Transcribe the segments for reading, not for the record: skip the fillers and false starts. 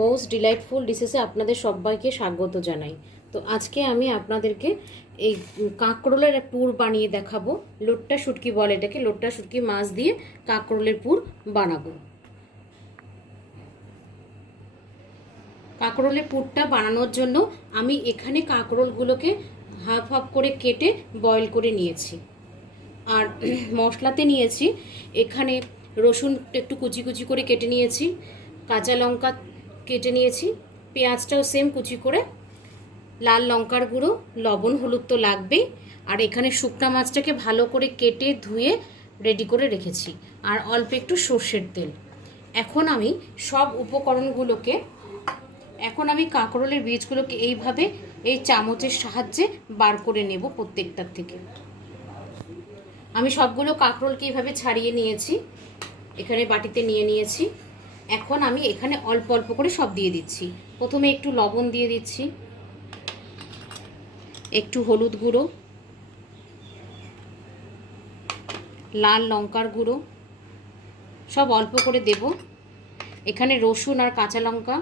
Most delightful ডিশেসে আপনাদের সবাইকে স্বাগত জানাই। তো আজকে আমি আপনাদেরকে এই কাঁকরোলের পুর বানিয়ে দেখাবো। লোট্টা শুটকি বলে এটাকে, লোট্টা শুটকি মাছ দিয়ে কাঁকরোলের পুর বানাবো। কাঁকরোলের পুরটা বানানোর জন্য আমি এখানে কাঁকরোলগুলোকে হাফ হাফ করে কেটে বয়েল করে নিয়েছি। আর মশলাতে নিয়েছি এখানে রসুন একটু কুচি কুচি করে কেটে নিয়েছি, কাঁচা লঙ্কা কেটে নিয়েছি, পেঁয়াজটাও সেম কুচি করে, লাল লঙ্কার গুঁড়ো, লবণ হলুদ তো লাগবেই, আর এখানে শুকনো মাছটাকে ভালো করে কেটে ধুয়ে রেডি করে রেখেছি, আর অল্প একটু সর্ষের তেল। এখন আমি সব উপকরণগুলোকে, এখন আমি কাঁকরোলের বীজগুলোকে এইভাবে এই চামচের সাহায্যে বার করে নেব প্রত্যেকটার থেকে। আমি সবগুলো কাঁকরোলকে এইভাবে ছাড়িয়ে নিয়েছি, এখানে বাটিতে নিয়ে নিয়েছি। এখন আমি এখানে অল্প অল্প করে সব দিয়ে দিচ্ছি। প্রথমে একটু লবণ দিয়ে দিচ্ছি, একটু হলুদ গুঁড়ো, লাল লঙ্কার গুঁড়ো, সব অল্প করে দেব। এখানে রসুন আর কাঁচা লঙ্কা,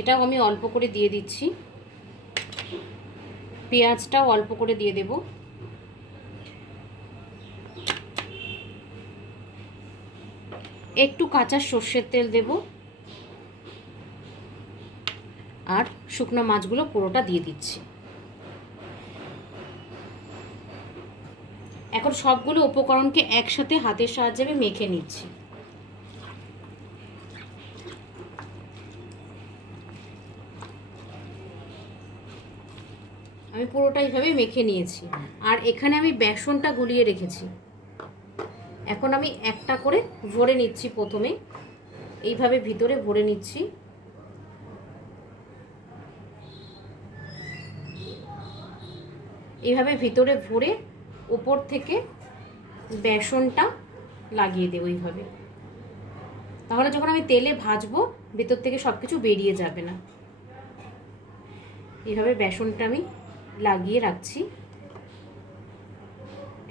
এটাও আমি অল্প করে দিয়ে দিচ্ছি। পেঁয়াজটাও অল্প করে দিয়ে দেব। একটু কাঁচা সর্ষের তেল দেব, আর শুকনো মাছগুলো পুরোটা দিয়ে দিচ্ছি। এখন সবগুলো উপকরণকে একসাথে হাতের সাহায্যে আমি মেখে নিচ্ছি। আমি পুরোটা এইভাবে মেখে নিয়েছি, আর এখানে আমি বেসনটা গুলিয়ে রেখেছি। এখন আমি একটা করে ভরে নিচ্ছি। প্রথমে এইভাবে ভিতরে ভরে নিচ্ছি। এইভাবে ভিতরে ভরে উপর থেকে বেসনটা লাগিয়ে দেবো এইভাবে। তাহলে যখন আমি তেলে ভাজবো ভেতর থেকে সব কিছু বেরিয়ে যাবে না। এইভাবে বেসনটা আমি লাগিয়ে রাখছি।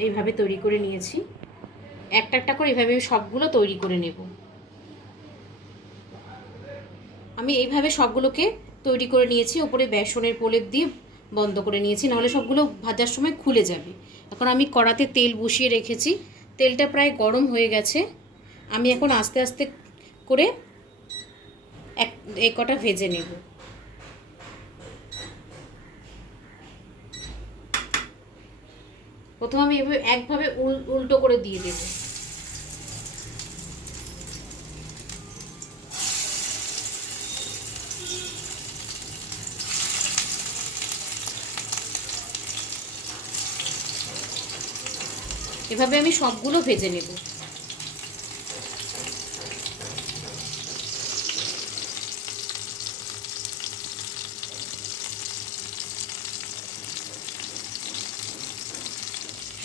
এইভাবে তৈরি করে নিয়েছি। একটা একটা করে এইভাবে সবগুলো তৈরি করে নেব। আমি এইভাবে সবগুলোকে তৈরি করে নিয়েছি, উপরে বেসনের প্রলেপ দিয়ে বন্ধ করে নিয়েছি, নাহলে সবগুলো ভাজার সময় খুলে যাবে। এখন আমি কড়াতে তেল বসিয়ে রেখেছি, তেলটা প্রায় গরম হয়ে গেছে। আমি এখন আস্তে আস্তে করে এক কটা ভেজে নেব। প্রথমে আমি এভাবে একভাবে উল্টো করে দিয়ে দেব। এভাবে আমি সবগুলো ভেজে নেব।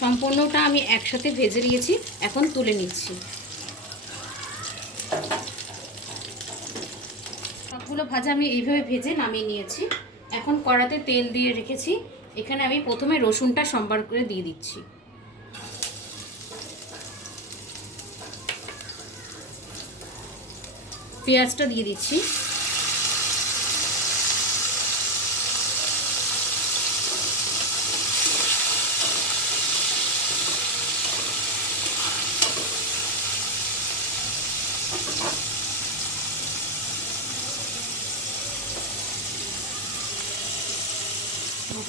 সম্পূর্ণটা আমি একসাথে ভেজে নিয়েছি, এখন তুলে নিচ্ছি। সবগুলো ভাজা আমি এইভাবে ভেজে নামিয়ে নিয়েছি। এখন কড়াতে তেল দিয়ে রেখেছি, এখানে আমি প্রথমে রসুনটা সম্বার করে দিয়ে দিচ্ছি। পেঁয়াজটা দিয়ে দিচ্ছি।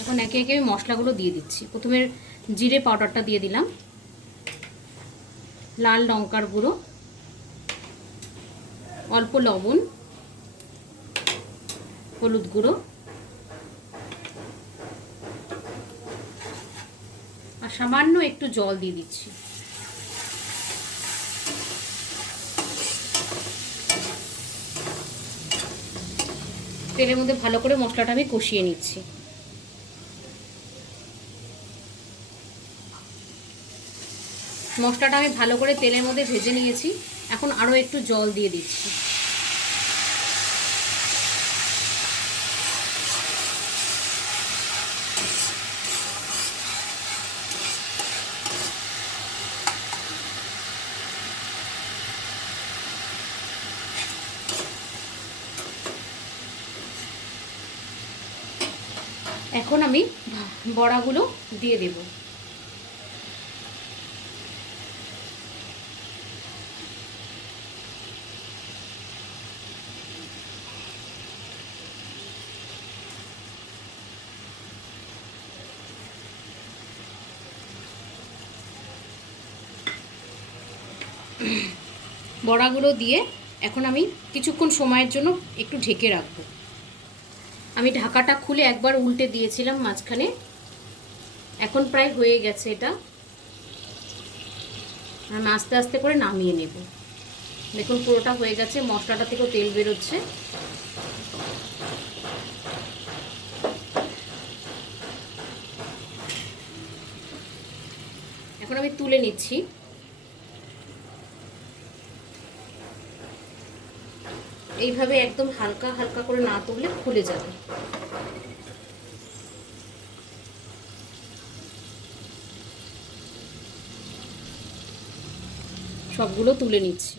এখন একে একে আমি মশলাগুলো দিয়ে দিচ্ছি। প্রথমে জিরে পাউডারটা দিয়ে দিলাম, লাল লঙ্কার গুঁড়ো, অল্প লবণ, হলুদ গুঁড়ো, আর সামান্য একটু জল দিয়ে দিচ্ছি। তেলের মধ্যে ভালো করে মশলাটা আমি কষিয়ে নিচ্ছি। মশলাটা আমি ভালো করে তেলের মধ্যে ভেজে নিয়েছি। এখন আরও একটু জল দিয়ে দিচ্ছি। এখন আমি বড়াগুলো দিয়ে দেব। বড়াগুলো দিয়ে এখন আমি কিছুক্ষণ সময়ের জন্য একটু ঢেকে রাখবো। আমি ঢাকাটা খুলে একবার উল্টে দিয়েছিলাম মাঝখানে, এখন প্রায় হয়ে গেছে এটা। আমি আস্তে আস্তে করে নামিয়ে নেব। দেখুন পুরোটা হয়ে গেছে, মশলাটা থেকেও তেল বেরোচ্ছে। এখন আমি তুলে নিচ্ছি। এইভাবে একদম হালকা হালকা করে না তুললে খুলে যাবে। সবগুলো তুলে নিচ্ছি।